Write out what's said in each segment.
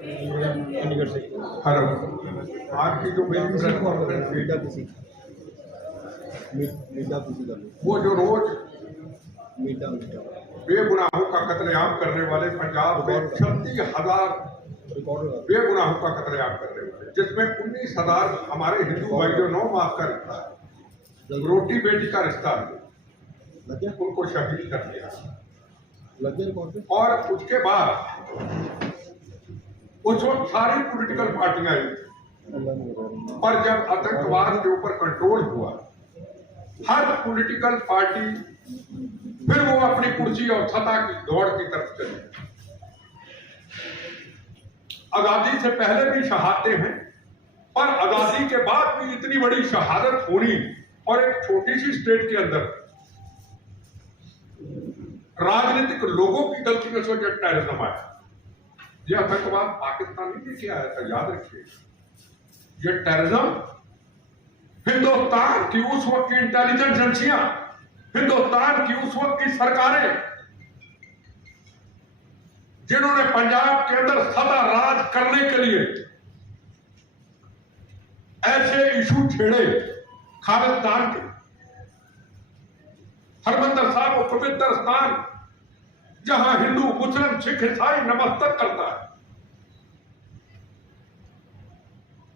चंडीगढ़ से। हेलो, आज की जो वो जो रोज बेगुनाहों का कत्लेआम करने वाले पंजाब में 36,000 बेगुनाहों का कत्लेआम करने वाले, जिसमें 19,000 हमारे हिंदू भाइयों 9 मास का रिश्ता है, रोटी बेटी का रिश्ता है, उनको शहीद कर दिया। और उसके बाद उस वक्त सारी पॉलिटिकल पार्टियां आई, पर जब आतंकवाद के ऊपर कंट्रोल हुआ, हर पॉलिटिकल पार्टी फिर वो अपनी कुर्सी और सत्ता की दौड़ की तरफ चली। आजादी से पहले भी शहादतें हैं, पर आजादी के बाद भी इतनी बड़ी शहादत होनी और एक छोटी सी स्टेट के अंदर राजनीतिक लोगों की गलतियों से जब टेररिज्म आया, ये आतंकवाद पाकिस्तान नहीं लेके आया था, याद रखिए। ये टेररिज्म हिंदुस्तान की उस वक्त की इंटेलिजेंस एजेंसियां, हिंदुस्तान की उस वक्त की सरकारें, जिन्होंने पंजाब के अंदर सदा राज करने के लिए ऐसे इशू छेड़े, खालिस्तान के, हरमंदिर साहब वो पवित्र स्थान जहां हिंदू मुस्लिम सिख ईसाई नमस्तक करता है,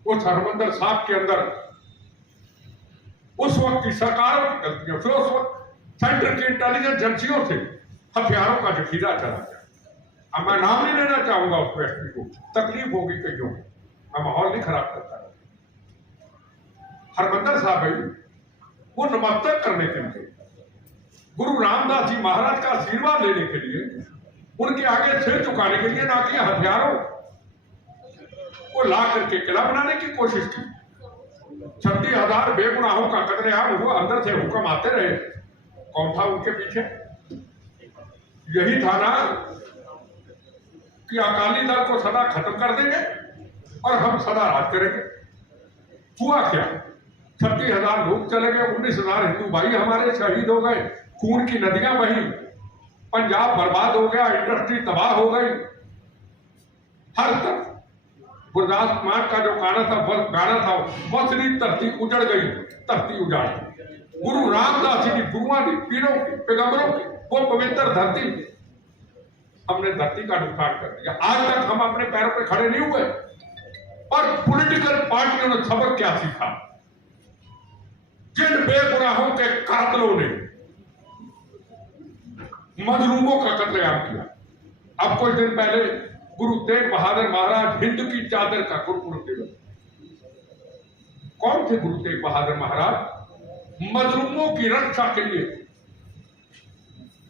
उस हरमंदिर साहब के अंदर उस वक्त की सरकारों की गलतियों से, उस वक्त सेंटर की इंटेलिजेंस एजेंसियों से हथियारों का जखीरा चला गया। अब मैं नाम नहीं लेना चाहूंगा उस व्यक्ति को, तकलीफ होगी कईयों को, मैं माहौल नहीं खराब करता। हरमंदिर साहब वो नमस्तक करने के लिए, गुरु रामदास जी महाराज का आशीर्वाद लेने के लिए, उनके आगे सिर झुकाने के लिए, ना कि हथियारों को ला करके किला बनाने की कोशिश की। 36,000 बेगुनाहों का कत्लेआम हुआ, अंदर से हुक्म आते रहे, कौन था उनके पीछे? यही था ना कि अकाली दल को सदा खत्म कर देंगे और हम सदा राज करेंगे। हुआ क्या? 36,000 लोग चले गए, 19,000 हिंदू भाई हमारे शहीद हो गए, खून की नदियां बही, पंजाब बर्बाद हो गया, इंडस्ट्री तबाह हो गई, हर तरफ गुरदास मान का जो गाना था बसरी धरती उजड़ गई, धरती उजाड़ गई। गुरु रामदास जी की, गुरुओं की, पीरों की, पैगंबरों की वो पवित्र धरती, हमने धरती का नुकसान कर दिया। आज तक हम अपने पैरों पे खड़े नहीं हुए। और पॉलिटिकल पार्टियों ने सबक क्या सीखा? जिन बेगुनाहों के कातलों ने मजलूमों का कत्लेआम किया। अब कुछ दिन पहले गुरु तेग बहादुर महाराज हिंद की चादर का गुरुपुरब दिवस। कौन थे गुरु तेग बहादुर महाराज? मजलूमों की रक्षा के लिए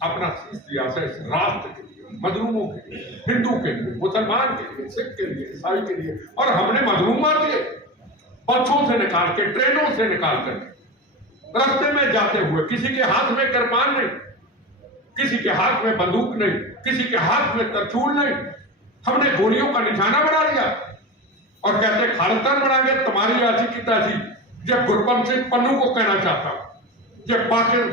अपना शीश दिया, राष्ट्र के लिए, मजलूमों के लिए, हिंदू के लिए, मुसलमान के लिए, सिख के लिए, ईसाई के लिए। और हमने मजलूम मार दिए, बसों से निकाल के, ट्रेनों से निकाल कर, रास्ते में जाते हुए, किसी के हाथ में किरपान नहीं, किसी के हाथ में बंदूक नहीं, किसी के हाथ में तरचूल नहीं, हमने गोलियों का निशाना बना लिया और कहते खालिस्तान बनाएंगे। तुम्हारी ऐसी की तैसी। जब गुरबंश सिंह पन्नू को कहना चाहता हूं, जब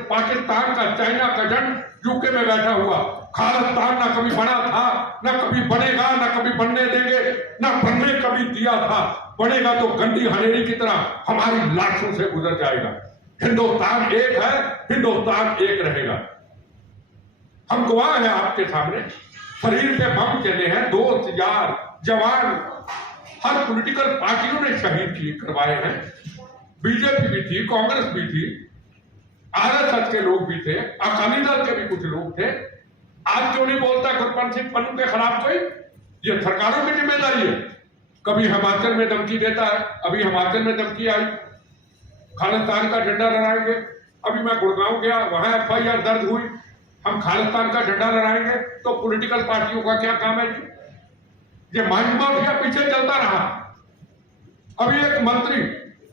पाकिस्तान का, चाइना का झंड यूके में बैठा हुआ, खालिस्तान ना कभी बना था, ना कभी बनेगा, ना कभी बनने देंगे, ना बनने कभी दिया था। बनेगा तो गंदी हनेरी की तरह हमारी लाशों से गुजर जाएगा। हिंदुस्तान एक है, हिंदुस्तान एक रहेगा। हम गवाह हैं आपके सामने, शरीर पे बम चले हैं, दोस्त यार जवान हर पॉलिटिकल पार्टियों ने शहीद किए, करवाए हैं। बीजेपी भी थी, कांग्रेस भी थी, आरएसएस के लोग भी थे, अकाली दल के भी कुछ लोग थे। आज क्यों नहीं बोलता गुरबंश सिंह पन्नू के खिलाफ कोई? ये सरकारों की जिम्मेदारी है। कभी हिमाचल में धमकी देता है, अभी हिमाचल में धमकी आई, खालिस्तान का झंडा लहराएंगे। अभी मैं गुड़गांव गया, वहां FIR दर्ज हुई, हम खालिस्तान का झंडा लहराएंगे। तो पॉलिटिकल पार्टियों का क्या काम है जी? ये माइंड माफिया पीछे चलता रहा। अभी एक मंत्री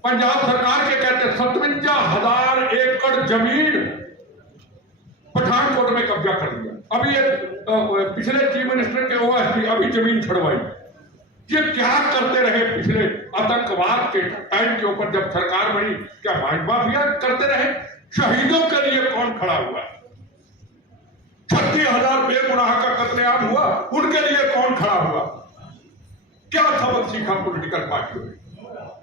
पंजाब सरकार के कहते 57,000 एकड़ जमीन पठानकोट में कब्जा कर लिया। अभी एक पिछले चीफ मिनिस्टर के OSP अभी जमीन छुड़वाई। ये क्या करते रहे पिछले आतंकवाद के टाइम के ऊपर जब सरकार बनी? क्या माइंड माफिया करते रहे? शहीदों के लिए कौन खड़ा हुआ? 36,000 बेगुनाह का कत्लेआम हुआ, उनके लिए कौन खड़ा हुआ? सीखा पॉलिटिकल पार्टियों में।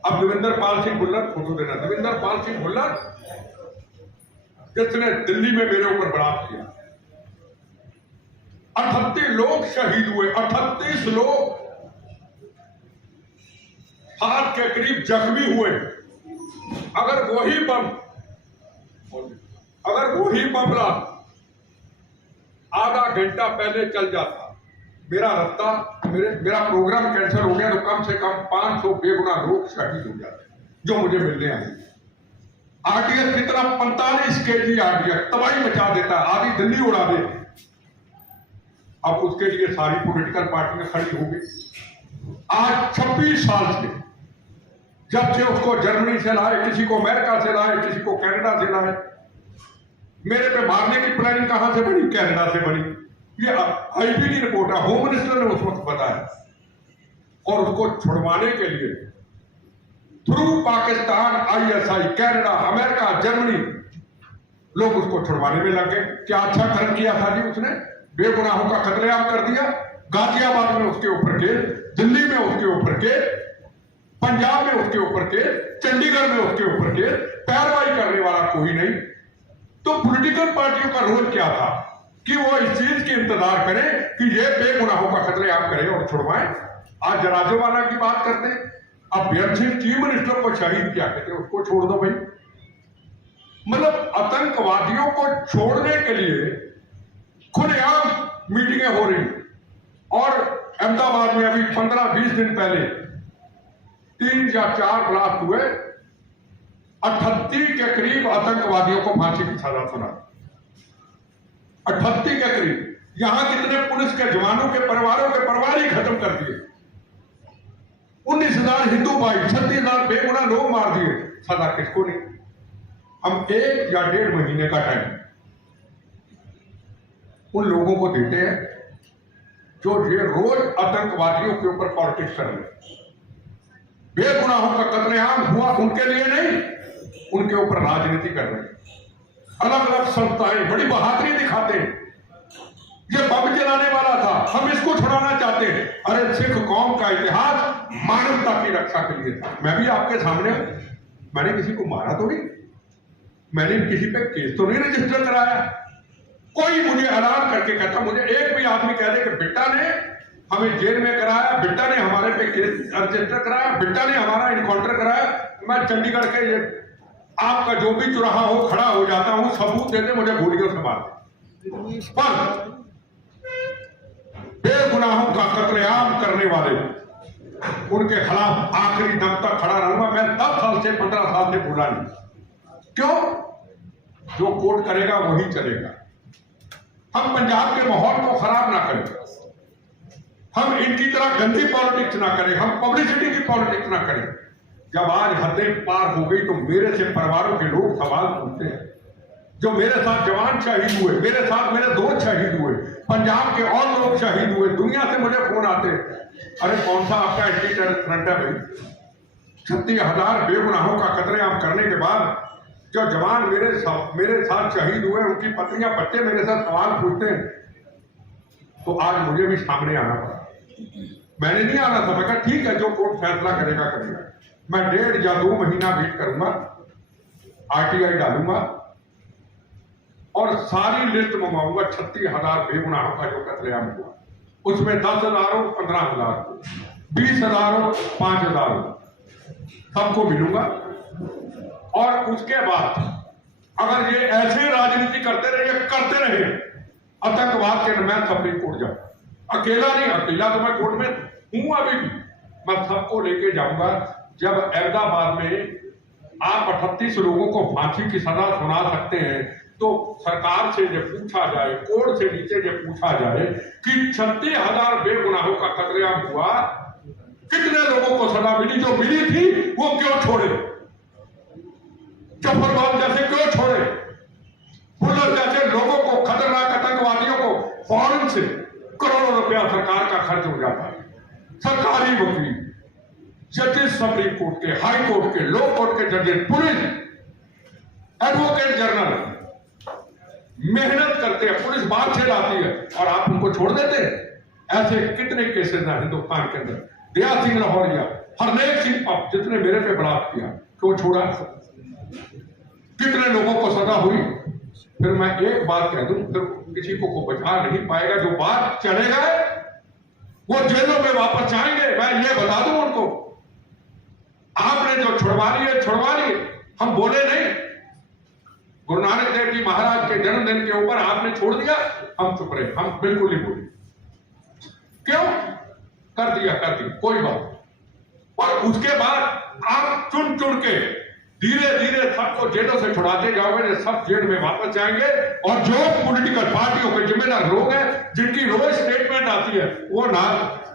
अब देवेंद्र पाल सिंह भुल्लर, फोटो देना, देवेंद्र पाल सिंह भुल्लर जिसने दिल्ली में मेरे ऊपर बरात किया, 38 लोग शहीद हुए, 38 लोग 7 के करीब जख्मी हुए। अगर वही मामला आधा घंटा पहले चल जाता, मेरा रास्ता, मेरा प्रोग्राम कैंसिल हो गया, तो कम से कम 500 बेगुनाह लोग शहीद हो जाते जो मुझे मिलने आए। आरडीएक्स की तरह 45 केजी आरडीएक्स तबाही मचा देता है, आधी दिल्ली उड़ा दे। अब उसके लिए सारी पॉलिटिकल पार्टियां खड़ी हो गई। आज 26 साल से, जब से उसको जर्मनी से लाए, किसी को अमेरिका से लाए, किसी को कनाडा से लाए, मेरे पे मारने की प्लानिंग कहां से बनी? कनाडा से बनी। ये आईपी की रिपोर्ट है, होम मिनिस्टर ने उस वक्त बताया। और उसको छुड़वाने के लिए through Pakistan, ISI, Canada, America, Germany, लोग उसको छुड़वाने में लगे। क्या अच्छा कर्म किया था जी उसने? बेगुनाहों का कत्लेआम कर दिया। गाजियाबाद में उसके ऊपर केस, दिल्ली में उसके ऊपर केस, पंजाब में उसके ऊपर केस, चंडीगढ़ में उसके ऊपर केस, पैरवाई करने वाला कोई नहीं। तो पॉलिटिकल पार्टियों का रोल क्या था कि वो इस चीज की इंतजार करें कि ये बेगुनाहों का कत्लेआम करें और छुड़वाएं। आज राज्यवाला की बात करते हैं, अब बेयर सिंह चीफ मिनिस्टर को शहीद किया, कहते उसको छोड़ दो भाई। मतलब आतंकवादियों को छोड़ने के लिए खुलेआम मीटिंगें हो रही। और अहमदाबाद में अभी 15-20 दिन पहले 3 या 4 ब्लास्ट हुए, 38 के करीब आतंकवादियों को फांसी की सजा सुना। 38 के करीब। यहां कितने पुलिस के जवानों के परिवारों के परिवार ही खत्म कर दिए। 19,000 हिंदू भाई, 36,000 बेगुनाह लोग मार दिए। सजा किसको नहीं? हम 1 या 1.5 महीने का टाइम उन लोगों को देते हैं जो ये रोज आतंकवादियों के ऊपर पॉलिटिक्स कर रहे हैं। बेगुनाहों का कत्लेआम हुआ उनके लिए नहीं, उनके ऊपर राजनीति कर रहे हैं। अलग अलग संस्थाएं बड़ी बहादुरी दिखाते हैं। ये बम जलाने वाला था, हम इसको छुड़ाना चाहते हैं। अरे सिख कौम का इतिहास मानवता की रक्षा के लिए था। मैं भी आपके सामने, मैंने किसी को मारा तो नहीं, मैंने किसी पे केस तो नहीं रजिस्टर कराया। कोई मुझे ऐलान करके कहता, मुझे एक भी आदमी कह दे कि बिट्टा ने हमें जेल में कराया, बिट्टा ने हमारे पे केस रजिस्टर कराया, बिट्टा ने हमारा इनकाउंटर कराया, मैं चंडीगढ़ के ये आपका जो भी चुराहा हो खड़ा हो जाता हूं, सबूत देते मुझे गोलियों से मार। पर बेगुनाहों का कत्लेआम करने वाले, उनके खिलाफ आखिरी दम तक खड़ा रहूंगा। मैं 10 साल से 15 साल से बोला नहीं। क्यों? जो कोर्ट करेगा वही चलेगा। हम पंजाब के माहौल को खराब ना करें, हम इनकी तरह गंदी पॉलिटिक्स ना करें, हम पब्लिसिटी की पॉलिटिक्स ना करें। जब आज हदें पार हो गई तो मेरे से परिवारों के लोग सवाल पूछते हैं। जो मेरे साथ जवान शहीद हुए, मेरे साथ मेरे दोस्त शहीद हुए, पंजाब के और लोग शहीद हुए, दुनिया से मुझे फोन आते हैं, अरे कौन सा आपका एंटी टेरर फ्रंट है भाई? 36,000 बेगुनाहों का कत्लेआम करने के बाद जो जवान मेरे साथ शहीद हुए, उनकी पत्नियां बच्चे मेरे साथ सवाल पूछते हैं, तो आज मुझे भी सामने आना पड़ा। मैंने नहीं आना था, मैं कहा ठीक है, जो कोर्ट फैसला करेगा करेगा। मैं 1.5 या 2 महीना वेट करूंगा, आरटीआई डालूंगा और सारी लिस्ट मंगवाऊंगा 36,000 बेगुनाहों का जो कत्लेआम हुआ। उसमें 10,000 हो, 15,000 हो, 20,000 हो, 5,000 हो, सबको मिलूंगा। और उसके बाद अगर ये ऐसे राजनीति करते रहे आतंकवाद के, मैं सुप्रीम कोर्ट जाऊं। अकेला नहीं, अकेला तो मैं कोर्ट में हूं अभी भी, मैं सबको लेके जाऊंगा। जब अहमदाबाद में आप 38 लोगों को फांसी की सजा सुना सकते हैं, तो सरकार से जब पूछा जाए, कोर्ट से नीचे जब पूछा जाए कि 36,000 बेगुनाहों का कत्लेआम हुआ, कितने लोगों को सजा मिली? जो मिली थी वो क्यों छोड़े? जफरलाल जैसे क्यों छोड़े? भुल्लर जैसे लोगों को, खतरनाक आतंकवादियों को फौरन से करोड़ों रुपया सरकार का खर्च हो जाता है। सरकारी वकील, जस्टिस सुप्रीम कोर्ट के, हाई कोर्ट के, लो कोर्ट के जजेस, पुलिस, एडवोकेट जनरल मेहनत करते हैं, पुलिस बात से लाती है और आप उनको छोड़ देते हैं। ऐसे कितने केसेस हैं हिंदुस्तान के अंदर? दया सिंह लाहौरिया, हरनेक सिंह पप, जितने मेरे पे बलात्कार किया, क्यों छोड़ा? कितने लोगों को सजा हुई? फिर मैं एक बात कह दूं, फिर किसी को बचा नहीं पाएगा। जो बात चले गए वो जेलों में वापस आएंगे, मैं ये बता दूं उनको। आपने जो छुड़वा लिए छुड़वा लिए, हम बोले नहीं। गुरु नानक देव जी महाराज के जन्मदिन के ऊपर आपने छोड़ दिया, हम चुप रहे, हम बिल्कुल नहीं बोले। क्यों? कर दिया, कोई बात। और उसके बाद आप चुन चुन के धीरे धीरे सबको जेलों से छुड़ाते जाओगे, सब जेल में वापस जाएंगे। और जो पॉलिटिकल पार्टियों के जिम्मेदार लोग हैं, जिनकी रोज स्टेटमेंट आती है, वो ना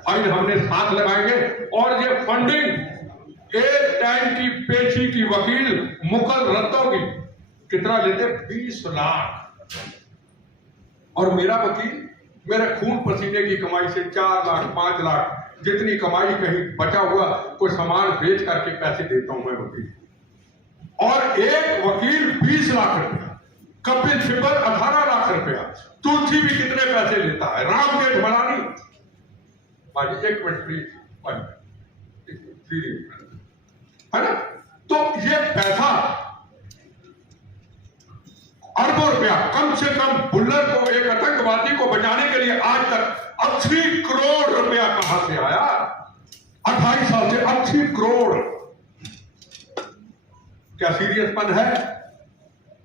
फाइल हमने साथ लगाएंगे। और ये फंडिंग एक टाइम की पेशी की वकील मुकल रत्तों की कितना लेते? 20 लाख। और मेरा वकील मेरे खून पसीने की कमाई से 4 लाख 5 लाख जितनी कमाई कहीं बचा हुआ कोई सामान बेच करके पैसे देता हूं मैं वकील। और एक वकील 20 लाख रुपया, कपिल सिब्बल 18 लाख रुपया, तुलसी भी कितने पैसे लेता है, रामजेठ मलानी। भाई एक मिनट प्लीज, है ना? तो ये पैसा अरबों रुपया, कम से कम बुल्लर को, एक आतंकवादी को बचाने के लिए आज तक 80 करोड़ रुपया कहां से आया? 28 साल से 80 करोड़। क्या सीरियसपन है?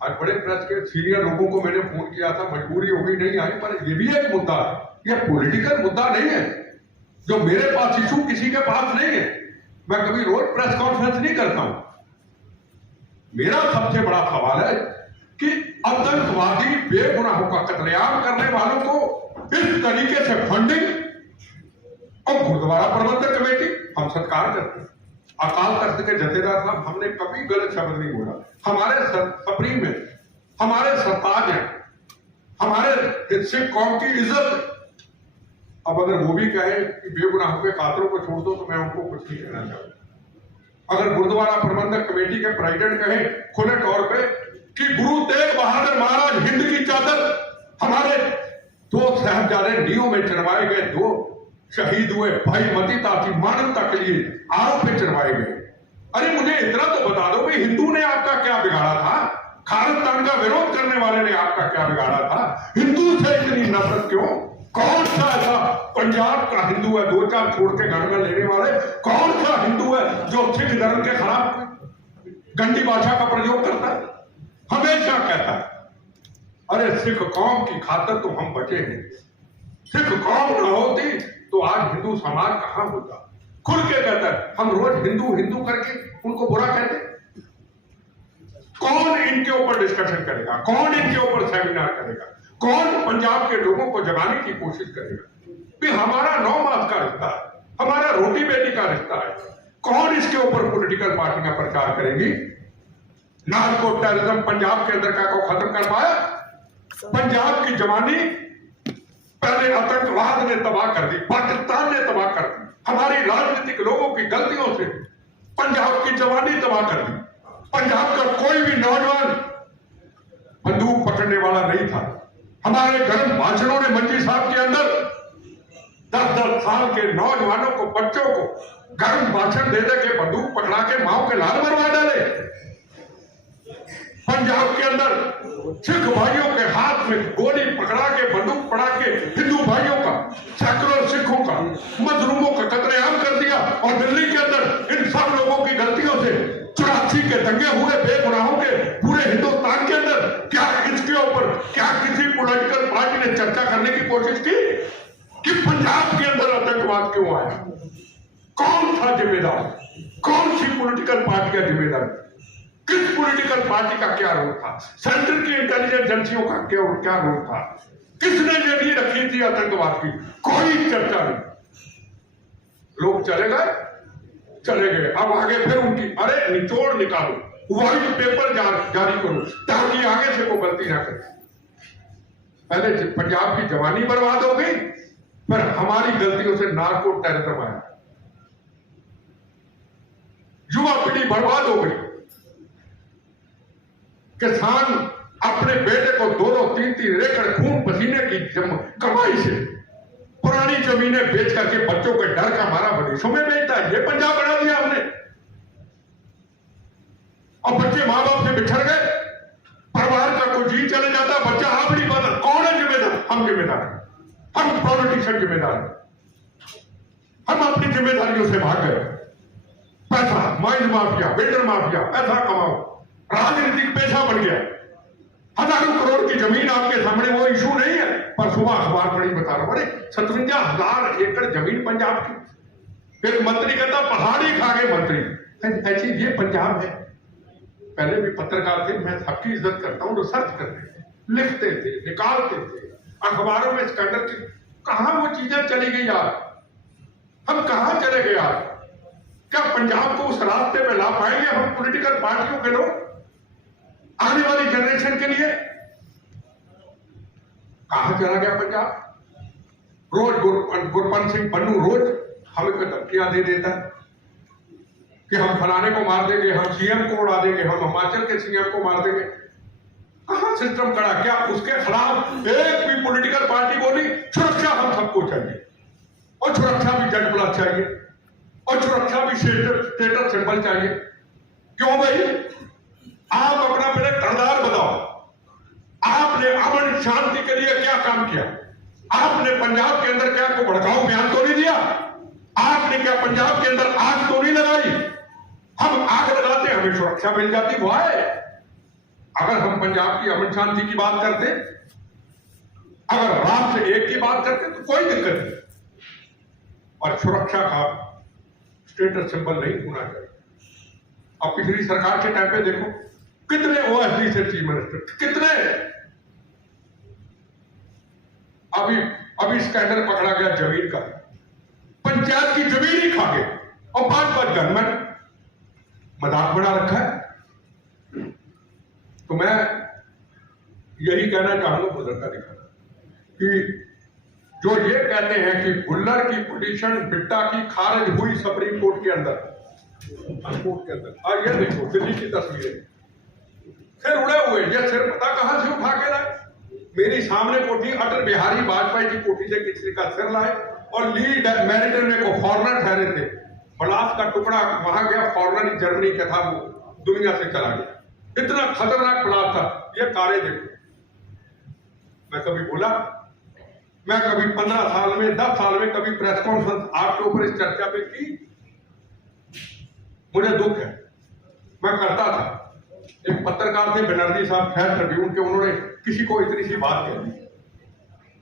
आज बड़े प्रेस के सीनियर लोगों को मैंने फोन किया था, मजबूरी हो गई नहीं आई, पर यह भी एक मुद्दा है। यह पॉलिटिकल मुद्दा नहीं है जो मेरे पास इशू किसी के पास नहीं है। मैं कभी रोज प्रेस कॉन्फ्रेंस नहीं करता हूं। मेरा सबसे बड़ा सवाल है कि आतंकवादी बेगुनाहों का कत्लेआम करने वालों को इस तरीके से फंडिंग, और गुरुद्वारा प्रबंधक कमेटी हम सत्कार करते हैं। अकाल तख्त के जथेदार साहब, हमने कभी गलत शब्द नहीं बोला। हमारे सप्रीम में हमारे सरताज हैं, हमारे सिख कौम की इज्जत। अब अगर वो भी कहे कि बेगुनाहों के कातलों को छोड़ दो, तो मैं उनको कुछ नहीं कहना चाहता। अगर गुरुद्वारा प्रबंधक कमेटी के प्रेसिडेंट कहे खुले तौर पे कि गुरु तेग बहादुर महाराज हिंद की चादर, हमारे 2 साहिबजादे नींव में चढ़वाए गए, 2 शहीद हुए, भाई मती ताती मानवता के लिए आरोप पे चढ़वाए गए। अरे मुझे इतना तो बता दो कि हिंदू ने आपका क्या बिगाड़ा था? खालिस्तान का विरोध करने वाले ने आपका क्या बिगाड़ा था? हिंदू से इतनी नफरत क्यों? कौन सा ऐसा पंजाब का हिंदू है 2-4 छोड़ के घर में लेने वाले? कौन सा हिंदू है जो सिख धर्म के खिलाफ गंदी भाषा का प्रयोग करता है? हमेशा कहता है अरे सिख कौम की खातिर तो हम बचे हैं, सिख कौम न होती तो आज हिंदू समाज कहां होता। खुल के कहता है, हम रोज हिंदू हिंदू करके उनको बुरा कहते। कौन इनके ऊपर डिस्कशन करेगा? कौन इनके ऊपर सेमिनार करेगा? कौन पंजाब के लोगों को जगाने की कोशिश करेगा कि हमारा 9 मास का रिश्ता है, हमारा रोटी बेटी का रिश्ता है? कौन इसके ऊपर पॉलिटिकल पार्टियां प्रचार करेंगी? नार्को टेररिज्म पंजाब के अंदर का को खत्म कर पाया? पंजाब की जवानी पहले आतंकवाद ने तबाह कर दी, पाकिस्तान ने तबाह कर दी, हमारी राजनीतिक लोगों की गलतियों से पंजाब की जवानी तबाह कर दी। पंजाब का कोई भी नौजवान बंदूक पकड़ने वाला नहीं था। हमारे गर्म भाषणों ने मंजी साहब के अंदर 10-10 साल के नौजवानों को, बच्चों को गर्म भाषण दे दे के बंदूक पकड़ा के माओ के लाल मरवा डाले। पंजाब के अंदर सिख भाइयों के हाथ में गोली पकड़ा के, बंदूक पकड़ा के हिंदू भाइयों का, सैकड़ों सिखों का, मजलूमों का कत्लेआम कर दिया। और दिल्ली के अंदर इन सब लोगों की गलतियों से 84 के दंगे हुए बेगुनाहों के पूरे हिंदुस्तान के अंदर। क्या इसके ऊपर क्या किसी पॉलिटिकल पार्टी ने चर्चा करने की कोशिश की कि पंजाब के अंदर आतंकवाद क्यों आया? कौन था जिम्मेदार? कौन सी पॉलिटिकल पार्टी का जिम्मेदार? किस पॉलिटिकल पार्टी का क्या रोल था? सेंट्रल की इंटेलिजेंस एजेंसियों का क्या रोल था? किसने जेबी रखी थी आतंकवाद की? कोई चर्चा नहीं। लोग चले गए। अब आगे फिर उनकी अरे निचोड़ निकालो, व्हाइट पेपर जारी करो ताकि आगे से कोई गलती ना करे। पहले पंजाब की जवानी बर्बाद हो गई, फिर हमारी गलतियों से नार्को टेररिज्म आया, युवा पीढ़ी बर्बाद हो गई। किसान अपने बेटे को 2-2, 3-3 एकड़ खून पसीने की कमाई से पुरानी जमीनें बेच करके बच्चों के डर का मारा विदेशों में बेचता है। ये पंजाब बना दिया हमने, और बच्चे मां बाप से बिछड़ गए, परिवार का कोई जी चले जाता, बच्चा आप नहीं बना। कौन है जिम्मेदार? हम जिम्मेदार हैं, हम पॉलिटिशियन जिम्मेदार हैं। हम अपनी जिम्मेदारियों से भाग गए। पैसा, माइंड माफिया, बिल्डर माफिया, पैसा कमाओ, राजनीतिक पेशा बन गया। हजारों करोड़ की जमीन आपके सामने, वो इशू नहीं है। पर सुबह अखबार पढ़ी बता रहा हूं, अरे 57,000 एकड़ जमीन पंजाब की। फिर मंत्री कहता पहाड़ ही खा गए मंत्री। ऐसी ये पंजाब है। पहले भी पत्रकार थे, मैं सबकी इज्जत करता हूं, रिसर्च करते थे, लिखते थे, निकालते थे अखबारों में स्कैंडल की। कहां वो चीजें चली गई यार? हम कहां चले गए यार? क्या पंजाब को उस रास्ते पे ला पाएंगे हम पॉलिटिकल पार्टियों के लोग आने वाली जनरेशन के लिए? कहां चला गया पंजाब? रोज गुरपन सिंह पन्नू रोज हमें धमकियां दे देता है कि हम फलाने को मार देंगे, हम सीएम को उड़ा देंगे, हम हिमाचल के सीएम को मार देंगे। कहां सिस्टम खड़ा? क्या उसके खिलाफ एक भी पॉलिटिकल पार्टी बोली सुरक्षा हम सबको चाहिए, और सुरक्षा भी जेड प्लस चाहिए, और सुरक्षा भी स्टेटस सिंबल चाहिए? क्यों भाई? आप अपना पहले किरदार बताओ। आपने अमन शांति के लिए क्या काम किया? आपने पंजाब के अंदर क्या को भड़काऊ बयान तो नहीं दिया? आपने क्या पंजाब के अंदर आग तो नहीं लगाई? हम आग लगाते, हमें सुरक्षा मिल जाती। वो है, अगर हम पंजाब की अमन शांति की बात करते, अगर राष्ट्र एक की बात करते तो कोई दिक्कत नहीं, और सुरक्षा का स्टेटस सिंबल नहीं होना चाहिए। अब पिछली सरकार के टाइम पे देखो कितने ओएसडी से चीफ मिनिस्टर, कितने। अभी स्कैंडल पकड़ा गया जमीन का, पंचायत की जमीन ही खा गए, और 5 गनमैन। मजाक बना रखा है। तो मैं यही कहना चाहूंगा बुल्लर का दिखाना कि जो ये कहते हैं कि बुल्लर की पिटीशन बिट्टा की खारिज हुई सुप्रीम कोर्ट के अंदर, और ये देखो दिल्ली की तस्वीरें, सिर उड़े हुए। ये सिर पता कहां से उठा के लाए? मेरी सामने कोठी अटल बिहारी वाजपेयी की कोठी से किसी का सिर लाए, और लीड मेरिटन को फॉरनर ठहरे थे, बलास का टुकड़ा वहां गया, फॉरनर जर्मनी का था, वो दुनिया से चला गया। इतना खतरनाक बलास था। ये कारे देखो, मैं कभी बोला, मैं कभी 15 साल में 10 साल में कभी प्रेस कॉन्फ्रेंस आपके ऊपर इस चर्चा पे की? मुझे दुख है, मैं करता था। एक पत्रकार थे बनर्जी साहब, खैर ट्रिब्यून के, उन्होंने किसी को इतनी सी बात कह दी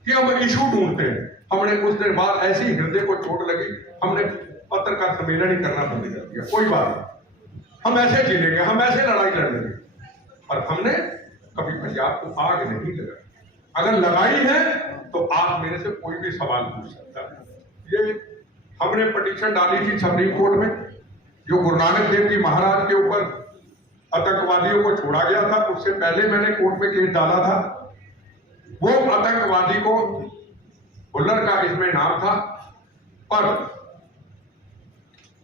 कि हम इशू ढूंढते हैं। हमने कुछ देर बाद ऐसी हृदय को चोट लगी, हमने पत्रकार सम्मेलन ही करना बंद कर दिया। कोई बात नहीं, हम ऐसे जीलेंगे, हम ऐसे लड़ाई लड़ेंगे। और हमने कभी पंजाब को आग नहीं लगाई। अगर लगाई है तो आप मेरे से कोई भी सवाल पूछ सकता है। ये हमने पिटीशन डाली थी सुप्रीम कोर्ट में, जो गुरु नानक देव जी महाराज के ऊपर आतंकवादियों को छोड़ा गया था, उससे पहले मैंने कोर्ट में केस डाला था। वो आतंकवादी को बुल्लर का इसमें नाम था, पर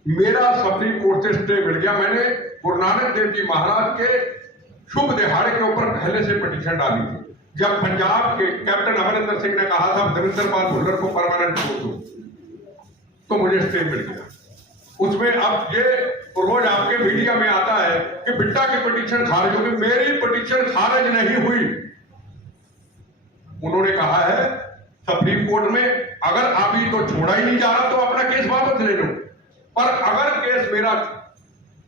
मेरा सुप्रीम कोर्ट से स्टे मिल गया। मैंने गुरु नानक देव जी महाराज के शुभ दिहाड़े के ऊपर पहले से पिटीशन डाली थी। जब पंजाब के कैप्टन अमरिंदर सिंह ने कहा था देवेंद्र पाल भुल्लर को परमानेंट छोड़ दो, तो मुझे स्टे मिल गया। उसमें अब ये रोज आपके मीडिया में आता है कि बिट्टा की पिटीशन खारिज होगी। मेरी पिटीशन खारिज नहीं हुई। उन्होंने कहा है सुप्रीम कोर्ट में, अगर अभी तो छोड़ा ही नहीं जा रहा तो अपना केस वापस ले लो, पर अगर केस मेरा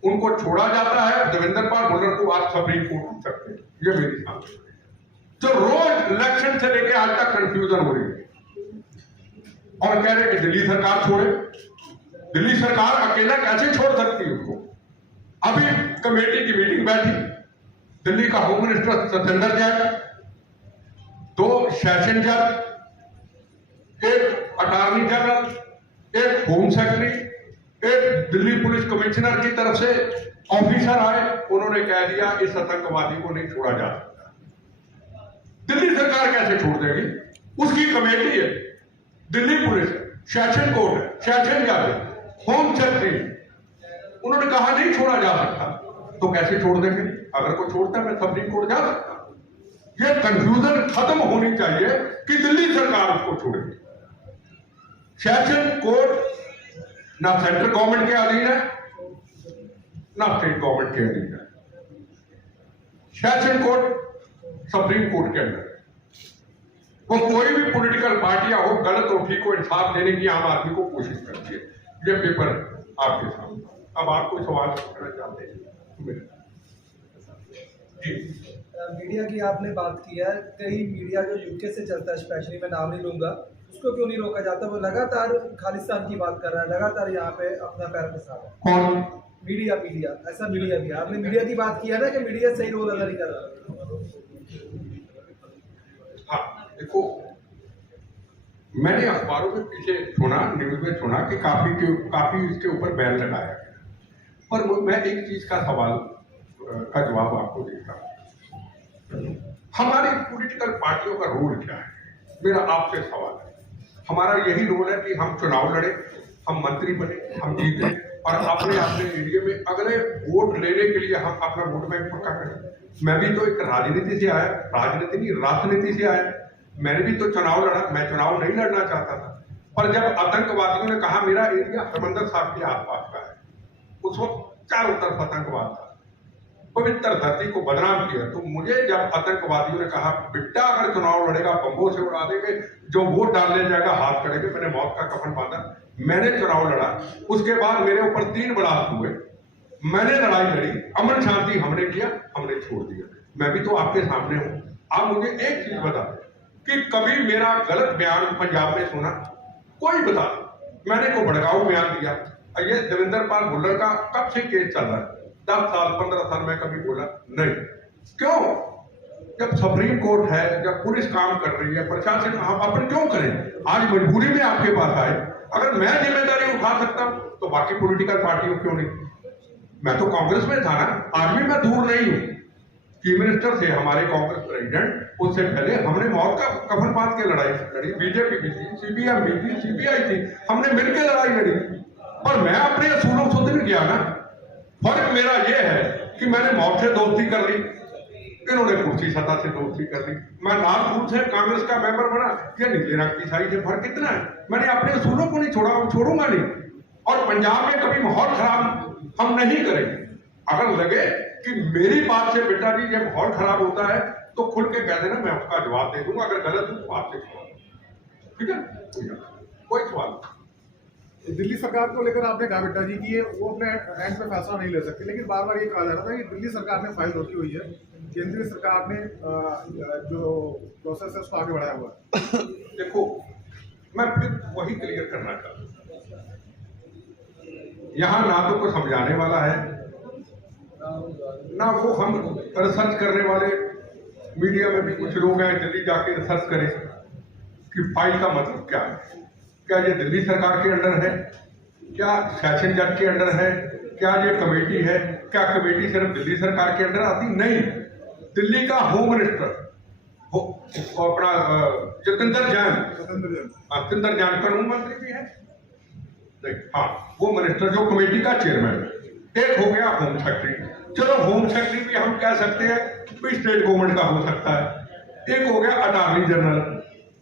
उनको छोड़ा जाता है, देवेंद्र पाल भुल्लर को आप सुप्रीम कोर्ट पूछ सकते हैं। ये मेरी सामने जो रोज इलेक्शन से लेके आज तक कंफ्यूजन हो रही है और कह रहे कि दिल्ली सरकार छोड़े। दिल्ली सरकार अकेला कैसे छोड़ सकती है उसको? अभी कमेटी की मीटिंग बैठी, दिल्ली का home minister Satyendra Jain, 2 session जज, एक अटॉर्नी जनरल, एक होम सेक्रेटरी, एक दिल्ली पुलिस कमिश्नर की तरफ से ऑफिसर आए। उन्होंने कह दिया इस आतंकवादी को नहीं छोड़ा जा सकता। दिल्ली सरकार कैसे छोड़ देगी? उसकी कमेटी है, दिल्ली पुलिस है, सेशन कोर्ट है, सेशन जज है, होम सेक्रेटरी। उन्होंने कहा नहीं छोड़ा जा सकता, तो कैसे छोड़ देंगे? अगर कोई छोड़ता है मैं सुप्रीम कोर्ट जा सकता। ये कंफ्यूजन खत्म होनी चाहिए कि दिल्ली सरकार उसको छोड़ेगी। सेशन कोर्ट ना सेंट्रल गवर्नमेंट के अधीन है ना स्टेट गवर्नमेंट के अधीन है। सेशन कोर्ट सुप्रीम कोर्ट के अंदर है। वो कोई भी पॉलिटिकल पार्टियां हो, गलत हो ठीक हो, इंसाफ देने की आम आदमी को कोशिश करती है। ये पेपर आपके सामने। अब आप कोई सवाल करना चाहते हैं? जी, मीडिया की आपने बात की है, कई मीडिया जो यूके से चलता है, स्पेशली मैं नाम नहीं लूंगा, उसको क्यों नहीं रोका जाता? वो लगातार खालिस्तान की बात कर रहा है, लगातार यहाँ पे अपना पैर फंसा रहा है। कौन? मीडिया ऐसा मीडिया भी है। आपने मीडिया की बात की है ना कि मीडिया सही रोल अदा नहीं कर रहा। हाँ, देखो, मैंने अखबारों में पीछे सुना, न्यूज में सुना कि काफी इसके ऊपर बैन लगाया गया, पर मैं एक चीज का सवाल का जवाब आपको देता हूं। हमारी पॉलिटिकल पार्टियों का रोल क्या है? मेरा आपसे सवाल है। हमारा यही रोल है कि हम चुनाव लड़े, हम मंत्री बने, हम जीते और अपने एरिया में अगले वोट लेने के लिए हम अपना वोट बैंक पक्का करें। मैं भी तो एक राजनीति से आया, राजनीति नहीं राजनीति से आया। मैंने भी तो चुनाव लड़ा। मैं चुनाव नहीं लड़ना चाहता था, पर जब आतंकवादियों ने कहा मेरा एरिया हरमंदर साहब के आसपास का है, उस वक्त चारों तरफ आतंकवाद था, पवित्र धरती को बदनाम किया, तो मुझे जब आतंकवादियों ने कहा बेटा अगर चुनाव लड़ेगा बम्बों से उड़ा देंगे, जो वोट डालने जाएगा हाथ करेंगे, मैंने मौत का कफन बांधा। मैंने चुनाव लड़ा, उसके बाद मेरे ऊपर 3 ब्लास्ट हुए, मैंने लड़ाई लड़ी, अमन शांति हमने किया, हमने छोड़ दिया। मैं भी तो आपके सामने हूं। आप मुझे एक चीज बता कि कभी मेरा गलत बयान पंजाब में सुना? कोई बता। मैंने को भड़काऊ बयान दिया? ये देवेंद्र पाल भुल्लर का कब से केस चल रहा है? 10 साल 15 साल में कभी बोला नहीं। क्यों? जब सुप्रीम कोर्ट है, जब पुलिस काम कर रही है, प्रशासन, हम अपन क्यों करें? आज मजबूरी में आपके पास आए। अगर मैं जिम्मेदारी उठा सकता हूं तो बाकी पॉलिटिकल पार्टियों क्यों नहीं? मैं तो कांग्रेस में था ना, आज भी मैं दूर नहीं हूं। चीफ मिनिस्टर थे हमारे कांग्रेस प्रेसिडेंट, उससे पहले हमने मौत का कफन बांध के लड़ाई लड़ी। बीजेपी भी थी, सीपीएम भी थी, सीपीआई थी, हमने मिलकर लड़ाई लड़ी। पर मैं अपने असूलों से नहीं गया ना। फर्क मेरा यह है कि मैंने मौत से दोस्ती कर ली, इन्होंने कुर्सी सत्ता से दोस्ती कर ली। मैं लाल फूल से कांग्रेस का मेंबर बना, या नीले रंग की साई से फर्क कितना है? मैंने अपने असूलों को नहीं छोड़ा, छोड़ूंगा नहीं। और पंजाब में कभी माहौल खराब हम नहीं करेंगे। अगर लगे कि मेरी बात से बेटा जी जब माहौल खराब होता है तो खुल के कह देना, मैं उसका जवाब दे दूंगा। अगर गलत हूं तो आपसे ठीक है, कोई सवाल नहीं। दिल्ली सरकार को लेकर आपने कहा बेटा जी कि वो अपने एंड पे फैसला नहीं ले सकते, लेकिन बार बार ये कहा जा रहा था कि दिल्ली सरकार ने फाइल रोकी हुई है, केंद्रीय सरकार ने जो प्रोसेस है उसको आगे बढ़ाया हुआ है। देखो, मैं फिर वही क्लियर करना चाहता हूं, यहां ना तो कोई समझाने वाला है, ना वो हम रिसर्च करने वाले। मीडिया में भी कुछ लोग हैं, दिल्ली जाके रिसर्च करें कि फाइल का मतलब क्या है। क्या ये दिल्ली सरकार के अंडर है? क्या सेशन जज के अंडर है? क्या ये कमेटी है? क्या कमेटी सिर्फ दिल्ली सरकार के अंडर आती? नहीं, दिल्ली का होम मिनिस्टर अपना जितेंद्र जैन कानून मंत्री भी है। हाँ, वो मिनिस्टर जो कमेटी का चेयरमैन है। एक हो गया होम सेक्रेटरी, चलो होम सेक्रेटरी भी हम कह सकते हैं कोई स्टेट गवर्नमेंट का हो सकता है। एक हो गया अटॉर्नी जनरल,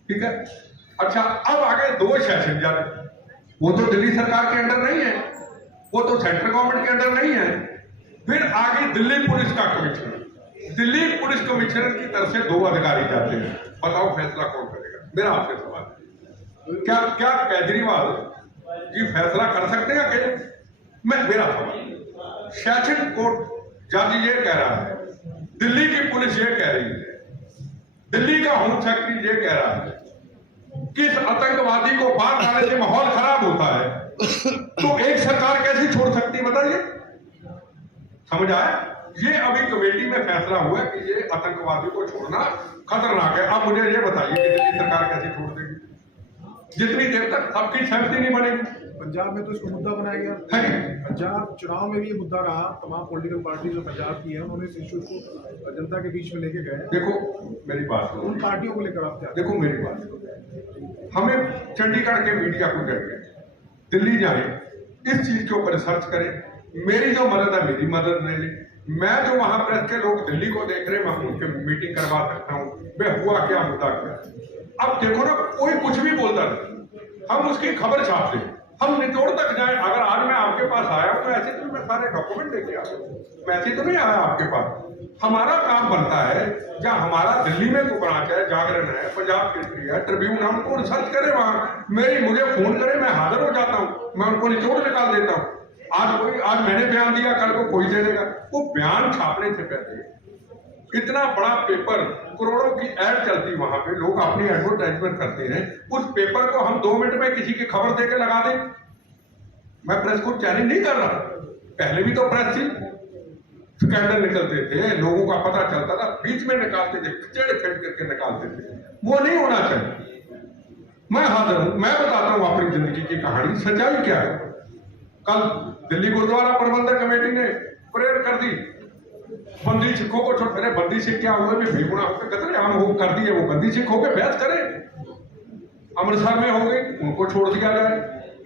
ठीक है। अच्छा, अब आगे 2 सेशन जज, वो तो दिल्ली सरकार के अंडर नहीं है, वो तो सेंट्रल गवर्नमेंट के अंडर नहीं है। फिर आगे दिल्ली पुलिस का कमिश्नर, दिल्ली पुलिस कमिश्नर की तरफ से 2 अधिकारी जाते हैं। बताओ फैसला कौन करेगा? मेरा आपसे सवाल है। क्या केजरीवाल जी फैसला कर सकते हैं अकेले? मेरा सवाल, सेशन कोर्ट जज ये कह रहा है, दिल्ली की पुलिस ये कह रही है, दिल्ली का होम सेक्रेटरी ये कह रहा है कि इस आतंकवादी को बाहर लाने से माहौल खराब होता है, तो एक सरकार कैसे छोड़ सकती? बताइए, समझ आया? ये अभी कमेटी में फैसला हुआ है कि ये आतंकवादी को छोड़ना खतरनाक है। अब मुझे ये बताइए कि दिल्ली सरकार कैसे छोड़ देगी जितनी देर तक सबकी सहमति नहीं बनेगी? पंजाब में तो इसको मुद्दा बनाया गया, पंजाब चुनाव में भी ये मुद्दा रहा। तमाम पॉलिटिकल पार्टी जो पंजाब की है उन्होंने इस इशू को जनता के बीच में लेके गए। देखो मेरी बात, उन पार्टियों को लेकर आप क्या? देखो मेरी बात, हमें चंडीगढ़ के मीडिया को कहेंगे दिल्ली जाए, इस चीज के ऊपर रिसर्च करें। मेरी जो मदद है मेरी मदद ले लें। मैं जो वहां प्रेस के लोग दिल्ली को देख रहे हैं, मैं उनके मीटिंग करवा सकता हूँ। मैं हुआ क्या, मुद्दा क्या। अब देखो ना, कोई कुछ भी बोलता नहीं, हम उसकी खबर छाप दें, हम निचोड़ तक जाए। अगर आज मैं आपके पास आया हूं तो ऐसे तो मैं सारे डॉक्यूमेंट लेके आया हूं, मैं ऐसे तो नहीं आया आपके पास। हमारा काम बनता है, या हमारा दिल्ली में कोई ब्रांच है, जागरण है, पंजाब केसरी है, ट्रिब्यून, हमको रिसर्च करे वहां, मुझे फोन करे, मैं हाजिर हो जाता हूं, मैं उनको निचोड़ निकाल देता हूं। आज मैंने बयान दिया, कल को कोई दे देगा। वो बयान छापने से पहले इतना बड़ा पेपर, करोड़ों की एड चलती वहां पे, लोग अपनी एडवर्टाइजमेंट करते हैं, उस पेपर को हम 2 मिनट में किसी की खबर देके लगा दें। मैं प्रेस को चैलेंज नहीं कर रहा, पहले भी तो प्रेस थी, स्कैंडल निकलते थे, लोगों का पता चलता था, बीच में निकालते थे, खिचड़ फेंक करके निकालते थे। वो नहीं होना चाहिए। मैं हाजिर हूं, मैं बताता हूं अपनी जिंदगी की कहानी, सच्चाई क्या है। कल दिल्ली गुरुद्वारा प्रबंधक कमेटी ने प्रेयर कर दी, बंदी सिखों को छोड़, अरे बंदी सिख क्या हुए भी बेगुनाह होकर कतरे आम हो कर दिए, वो बंदी सिख होकर बहस करे। अमृतसर में हो गई, उनको छोड़ दिया जाए।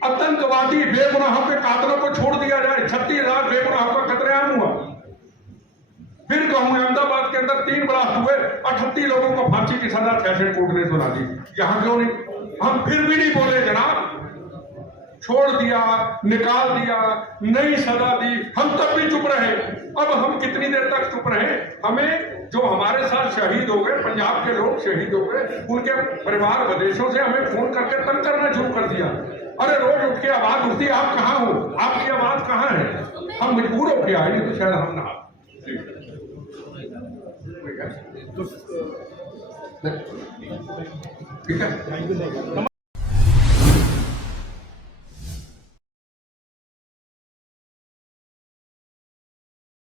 आतंकवादी बेगुनाहों के कातलों को छोड़ दिया जाए। 36,000 बेगुनाहों का कतलेआम हुआ। फिर कहूं अहमदाबाद के अंदर 3 ब्लास्ट हुए, 38 लोगों को फांसी की सजा सेशन कोर्ट ने सुना दी। यहां क्यों नहीं? हम फिर भी नहीं बोले जनाब, छोड़ दिया, निकाल दिया, नई सजा दी, हम तब भी चुप रहे। अब हम कितनी देर तक चुप रहे? हमें जो हमारे साथ शहीद हो गए, पंजाब के लोग शहीद हो गए, उनके परिवार विदेशों से हमें फोन करके तंग करना शुरू कर दिया। अरे रोज उठ के आवाज उठती, आप कहाँ हो, आपकी आवाज कहाँ है? हम मजबूर हो के आए, तो शायद हम ना। ठीक है।